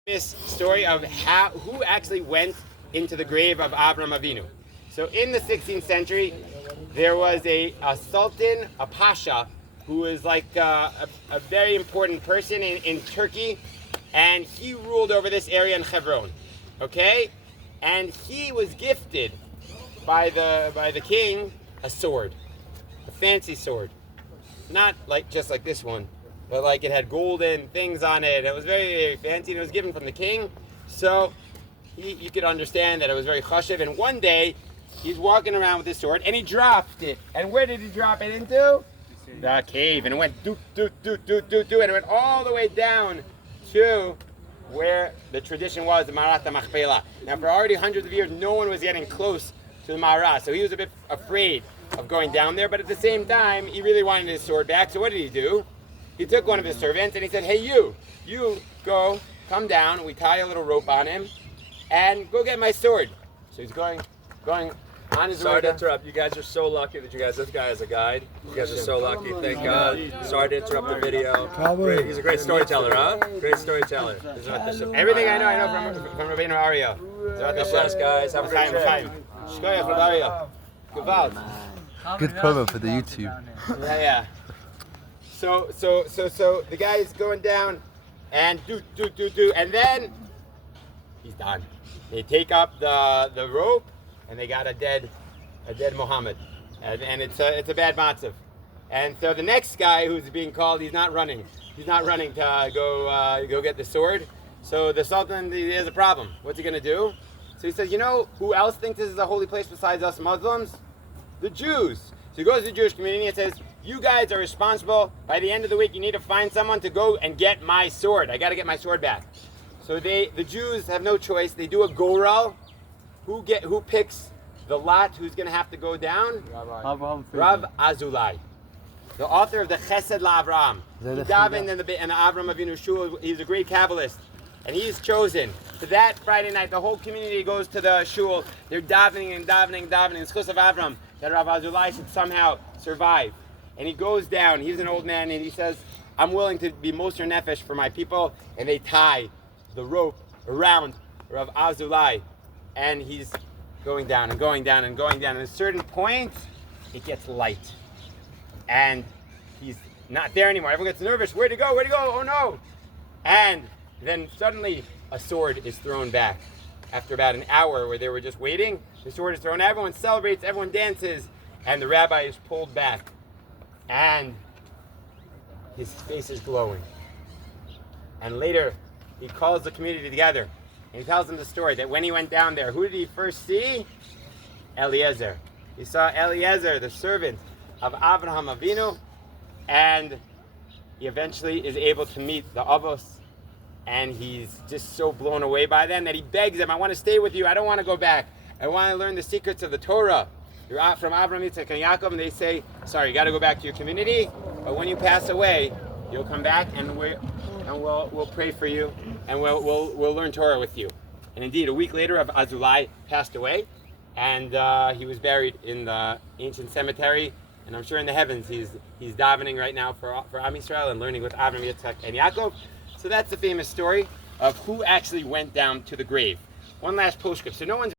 This story of who actually went into the grave of Avram Avinu. So in the 16th century, there was a sultan, a pasha, who was like a very important person in Turkey, and he ruled over this area in Hebron. Okay, and he was gifted by the king a sword, a fancy sword, not like just like this one, but like it had golden things on it. It was very, very fancy, and it was given from the king. So you could understand that it was very chashiv. And one day, he's walking around with his sword, and he dropped it. And where did he drop it into? The cave. And it went doot, doot, doot, doot, doot, doot, and it went all the way down to where the tradition was, the Marat Machpelah. Now, for already hundreds of years, no one was getting close to the Marat, so he was a bit afraid of going down there. But at the same time, he really wanted his sword back. So what did he do? He took one of his servants and he said, "Hey, you go, come down. We tie a little rope on him, and go get my sword." So he's going on his way. Sorry to interrupt. You guys are so lucky that this guy is a guide. You guys are so lucky. Thank God. Sorry to interrupt the video. Great. He's a great storyteller, huh? Great storyteller. Everything I know from Rabbeinu Ariel. God bless, guys. Have a great trip. Good promo for the YouTube. Yeah. So the guy is going down, and do, and then he's done. They take up the rope, and they got a dead Muhammad, and it's a bad matzav. And so the next guy who's being called, he's not running to go get the sword. So the Sultan, he has a problem. What's he gonna do? So he says, you know who else thinks this is a holy place besides us Muslims? The Jews. So he goes to the Jewish community and says, you guys are responsible. By the end of the week, you need to find someone to go and get my sword. I got to get my sword back. So the Jews have no choice. They do a goral. Who picks the lot? Who's going to have to go down? Rav Azulai, the author of the Chesed LaAvraham. He davened in the Avram Avinu shul. He's a great Kabbalist, and he's chosen. So that Friday night, the whole community goes to the shul. They're davening. It's Chus of Avram that Rav Azulai should somehow survive. And he goes down. He's an old man, and he says, "I'm willing to be Moser Nefesh for my people." And they tie the rope around Rav Azulai, and he's going down. And at a certain point, it gets light, and he's not there anymore. Everyone gets nervous. Where'd he go? Oh no! And then suddenly, a sword is thrown back. After about an hour where they were just waiting, the sword is thrown. Everyone celebrates. Everyone dances, and the rabbi is pulled back. And his face is glowing. And later, he calls the community together, and he tells them the story that when he went down there, who did he first see? Eliezer. He saw Eliezer, the servant of Avraham Avinu, and he eventually is able to meet the Avos, and he's just so blown away by them that he begs them, "I want to stay with you. I don't want to go back. I want to learn the secrets of the Torah. You're out from Avram, Yitzchak, and Yaakov," and they say, "Sorry, you got to go back to your community. But when you pass away, you'll come back, and we'll pray for you, and we'll learn Torah with you." And indeed, a week later, Azulai passed away, and he was buried in the ancient cemetery. And I'm sure in the heavens, he's davening right now for Am Yisrael and learning with Avram, Yitzchak, and Yaakov. So that's the famous story of who actually went down to the grave. One last postscript. So no one's